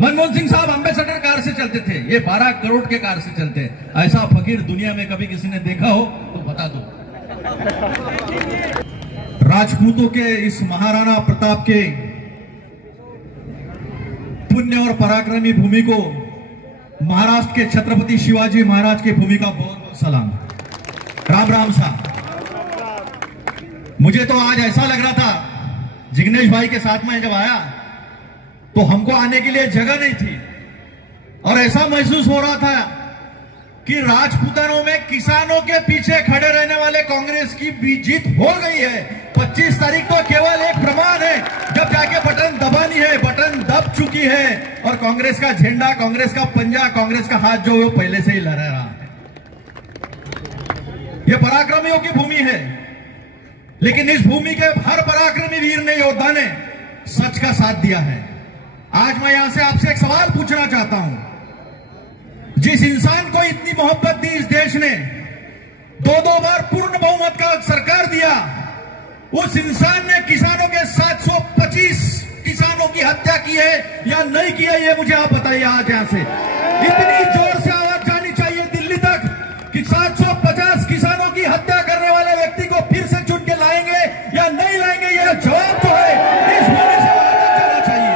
मनमोहन सिंह साहब ambassador car से चलते थे, ये 12 करोड़ के कार से चलते हैं। ऐसा फकीर दुनिया में कभी किसी ने देखा हो तो बता दो। राजपूतों के इस महाराणा प्रताप के पुण्य और पराक्रमी भूमि को महाराष्ट्र के छत्रपति शिवाजी महाराज की भूमि का बहुत बहुत सलाम। राम राम साहब। मुझे तो आज ऐसा लग रहा था, जिग्नेश भाई के साथ में जब आया तो हमको आने के लिए जगह नहीं थी और ऐसा महसूस हो रहा था कि राजपूतानों में किसानों के पीछे खड़े रहने वाले कांग्रेस की भी जीत हो गई है। 25 तारीख तो केवल एक प्रमाण है, जब जाके बटन दबानी है, बटन दब चुकी है और कांग्रेस का झंडा, कांग्रेस का पंजा, कांग्रेस का हाथ जो वो पहले से ही लहरा रहा है। ये पराक्रमियों की भूमि है, लेकिन इस भूमि के हर पराक्रमी वीर ने, योद्धा ने सच का साथ दिया है। आज मैं यहां से आपसे एक सवाल पूछना चाहता हूं। जिस इंसान को इतनी मोहब्बत दी इस देश ने, 2 बार पूर्ण बहुमत का सरकार दिया, उस इंसान ने किसानों के 725 किसानों की हत्या की है या नहीं की है, ये मुझे आप बताइए। आज यहां से इतनी जोर से आवाज जानी चाहिए दिल्ली तक कि 750 किसानों की हत्या करने वाले व्यक्ति को फिर से चुन के लाएंगे या नहीं लाएंगे, यह जवाब तो है। इस भूमि से जाना चाहिए।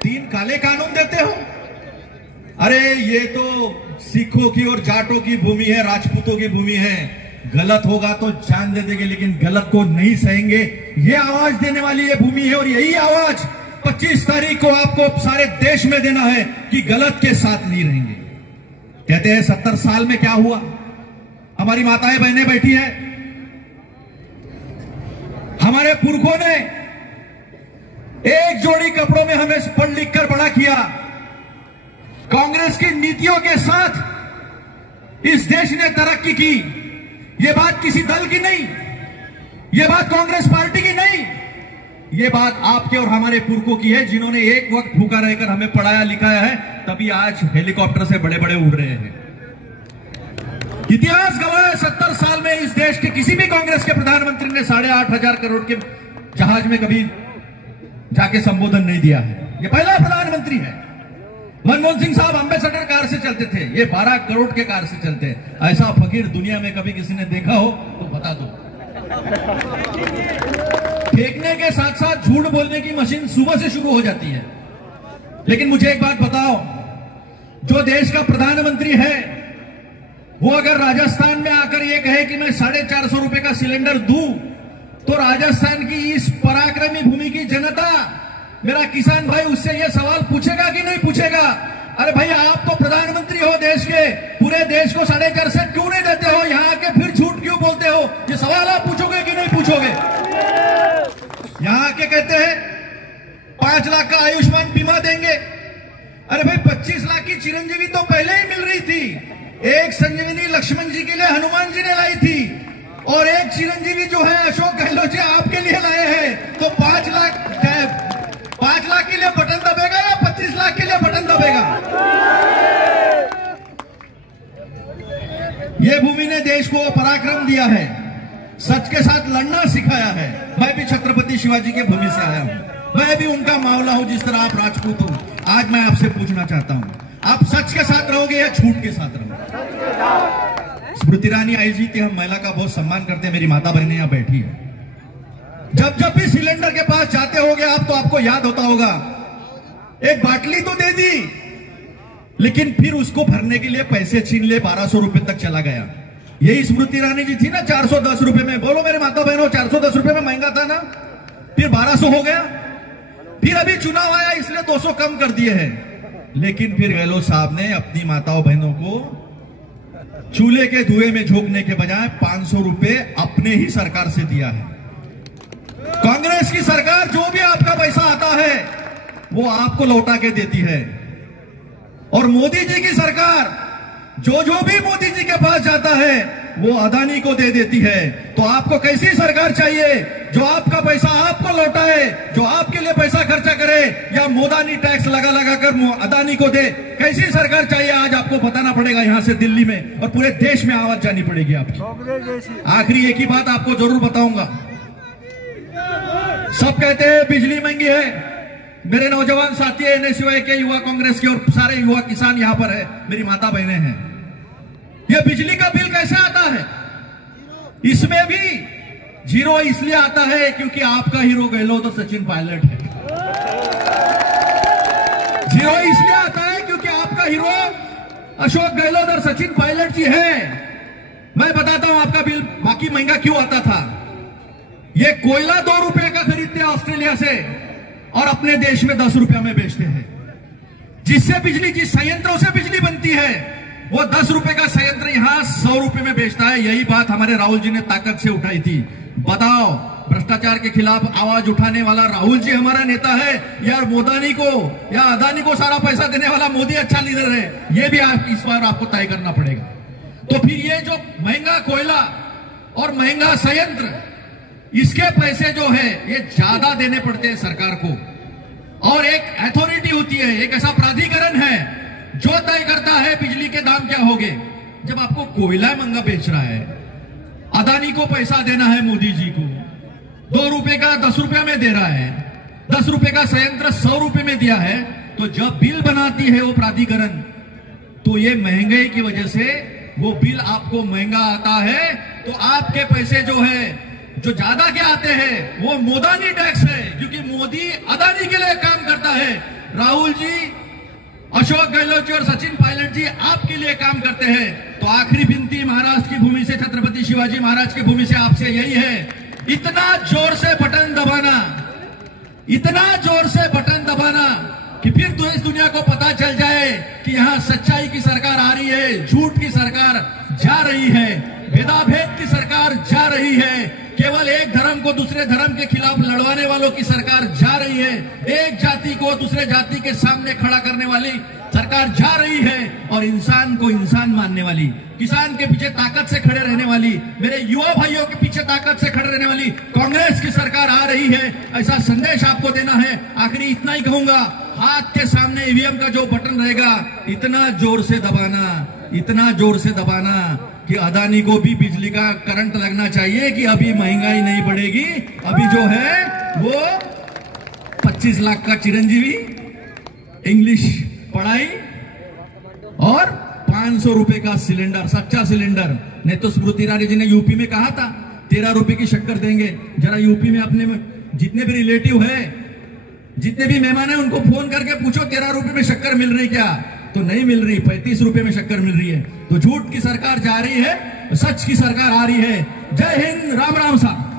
3 काले कानून देते हो। अरे ये तो सिखों की और जाटों की भूमि है, राजपूतों की भूमि है। गलत होगा तो जान दे देंगे, लेकिन गलत को नहीं सहेंगे। ये आवाज देने वाली ये भूमि है और यही आवाज 25 तारीख को आपको सारे देश में देना है कि गलत के साथ नहीं रहेंगे। कहते हैं 70 साल में क्या हुआ। हमारी माताएं बहनें बैठी है, हमारे पुरखों ने एक जोड़ी कपड़ों में हमें पढ़ लिख कर बड़ा किया। कांग्रेस की नीतियों के साथ इस देश ने तरक्की की। यह बात किसी दल की नहीं, यह बात कांग्रेस पार्टी की नहीं, यह बात आपके और हमारे पुरखों की है, जिन्होंने एक वक्त भूखा रहकर हमें पढ़ाया लिखाया है, तभी आज हेलीकॉप्टर से बड़े बड़े उड़ रहे हैं। इतिहास गवाह है, 70 साल में इस देश के किसी भी कांग्रेस के प्रधानमंत्री ने 8,500 करोड़ के जहाज में कभी जाके संबोधन नहीं दिया है। यह पहला प्रधानमंत्री है। मनमोहन सिंह साहब एम्बेसडर कार से चलते थे, ये 12 करोड़ के कार से चलते हैं। ऐसा फकीर दुनिया में कभी किसी ने देखा हो तो बता दो। फेंकने के साथ साथ झूठ बोलने की मशीन सुबह से शुरू हो जाती है। लेकिन मुझे एक बात बताओ, जो देश का प्रधानमंत्री है वो अगर राजस्थान में आकर ये कहे कि मैं 450 रुपए का सिलेंडर दूं, तो राजस्थान की इस पराक्रमी भूमि की जनता, मेरा किसान भाई, उससे यह सवाल पूछेगा कि नहीं पूछेगा? अरे भाई, आप तो प्रधानमंत्री हो देश के, पूरे देश को 450 क्यों नहीं देते हो? यहां आके फिर झूठ क्यों बोलते हो? ये सवाल आप पूछोगे कि नहीं पूछोगे? यहां आके कहते हैं 5 लाख का आयुष्मान बीमा देंगे। अरे भाई, 25 लाख की चिरंजीवी तो पहले ही मिल रही थी। एक संजीवनी लक्ष्मण जी के लिए हनुमान जी ने लाई थी और एक चिरंजीवी जो है अशोक गहलोत जी आपके लिए लाए हैं। तो 5 लाख के लिए बटन दबेगा या 25 लाख के लिए बटन दबेगा? यह भूमि ने देश को पराक्रम दिया है, सच के साथ लड़ना सिखाया है। मैं भी छत्रपति शिवाजी के भूमि से आया हूं, मैं भी उनका मावला हूं जिस तरह आप राजपूत हो। आज मैं आपसे पूछना चाहता हूं, आप सच के साथ रहोगे या झूठ के साथ रहोगे? स्मृति ईरानी आई जी थी, हम महिला का बहुत सम्मान करते हैं, मेरी माता बहनें यहां बैठी है। जब भी सिलेंडर के पास जाते होगे आप, तो आपको याद होता होगा, एक बाटली तो दे दी, लेकिन फिर उसको भरने के लिए पैसे छीन ले, 1200 रुपए तक चला गया। यही स्मृति ईरानी जी थी ना, 410 रुपए में। बोलो मेरे माता बहनों, 410 रुपए में महंगा था ना, फिर 1200 हो गया। फिर अभी चुनाव आया इसलिए 200 कम कर दिए हैं। लेकिन फिर गहलोत साहब ने अपनी माताओं बहनों को चूल्हे के धुएं में झोंकने के बजाय 500 रुपए अपने ही सरकार से दिया है। कांग्रेस की सरकार जो भी आपका पैसा आता है वो आपको लौटा के देती है, और मोदी जी की सरकार जो भी मोदी जी के पास जाता है वो अदानी को दे देती है। तो आपको कैसी सरकार चाहिए, जो आपका पैसा आपको लौटाए, जो आपके लिए पैसा खर्चा करे, या मोदानी टैक्स लगा कर अदानी को दे? कैसी सरकार चाहिए? आज आपको बताना पड़ेगा यहां से दिल्ली में, और पूरे देश में आवाज जानी पड़ेगी आपकी। आखिरी एक ही बात आपको जरूर बताऊंगा। सब कहते हैं बिजली महंगी है, मेरे नौजवान साथी एनएसयूआई के, युवा कांग्रेस के और सारे युवा किसान यहां पर है, मेरी माता बहनें हैं। ये बिजली का बिल कैसे आता है? इसमें भी जीरो इसलिए आता है क्योंकि आपका हीरो गहलोत और सचिन पायलट है। जीरो इसलिए आता है क्योंकि आपका हीरो अशोक गहलोत और सचिन पायलट जी है। मैं बताता हूं आपका बिल बाकी महंगा क्यों आता था। ये कोयला 2 रुपए का खरीदते हैं ऑस्ट्रेलिया से और अपने देश में 10 रुपए में बेचते हैं। जिससे बिजली, जिस संयंत्रों से बिजली बनती है, वो 10 रुपए का संयंत्र यहां 100 रुपए में बेचता है। यही बात हमारे राहुल जी ने ताकत से उठाई थी। बताओ, भ्रष्टाचार के खिलाफ आवाज उठाने वाला राहुल जी हमारा नेता है, यार मोदानी को या अदानी को सारा पैसा देने वाला मोदी अच्छा लीडर है? ये भी इस बार आपको तय करना पड़ेगा। तो फिर ये जो महंगा कोयला और महंगा संयंत्र, इसके पैसे जो है ये ज्यादा देने पड़ते हैं सरकार को। और एक अथॉरिटी होती है, एक ऐसा प्राधिकरण है जो तय करता है बिजली के दाम क्या होंगे। जब आपको कोयला महंगा बेच रहा है, अदानी को पैसा देना है मोदी जी को, 2 रुपए का 10 रुपए में दे रहा है, 10 रुपए का संयंत्र 100 रुपए में दिया है, तो जब बिल बनाती है वो प्राधिकरण, तो ये महंगाई की वजह से वो बिल आपको महंगा आता है। तो आपके पैसे जो है, जो ज्यादा के आते हैं, वो मोदानी टैक्स है, क्योंकि मोदी अदानी के लिए काम करता है। राहुल जी, अशोक गहलोत जी और सचिन पायलट जी आपके लिए काम करते हैं। तो आखिरी विनती महाराष्ट्र की भूमि से, छत्रपति शिवाजी महाराज की भूमि से आपसे यही है, इतना जोर से बटन दबाना, इतना जोर से बटन दबाना कि फिर तो इस दुनिया को पता चल जाए कि यहां सच्चाई की सरकार आ रही है, झूठ की सरकार जा रही है, भेदाभेद की सरकार जा रही है, केवल एक धर्म को दूसरे धर्म के खिलाफ लड़वाने वालों की सरकार जा रही है, एक जाति को दूसरे जाति के सामने खड़ा करने वाली सरकार जा रही है, और इंसान को इंसान मानने वाली, किसान के पीछे ताकत से खड़े रहने वाली, मेरे युवा भाइयों के पीछे ताकत से खड़े रहने वाली कांग्रेस की सरकार आ रही है। ऐसा संदेश आपको देना है। आखिरी इतना ही कहूंगा, हाथ के सामने ईवीएम का जो बटन रहेगा, इतना जोर से दबाना, इतना जोर से दबाना कि अदानी को भी बिजली का करंट लगना चाहिए कि अभी महंगाई नहीं बढ़ेगी। अभी जो है वो 25 लाख का चिरंजीवी, इंग्लिश पढ़ाई और 500 रुपए का सिलेंडर, सच्चा सिलेंडर। नहीं तो स्मृति ईरानी जी ने यूपी में कहा था 13 रुपए की शक्कर देंगे। जरा यूपी में अपने जितने भी रिलेटिव है, जितने भी मेहमान है, उनको फोन करके पूछो 13 रुपए में शक्कर मिल रही क्या? तो नहीं मिल रही, 35 रुपए में शक्कर मिल रही है। तो झूठ की सरकार जा रही है, सच की सरकार आ रही है। जय हिंद, राम राम साहब।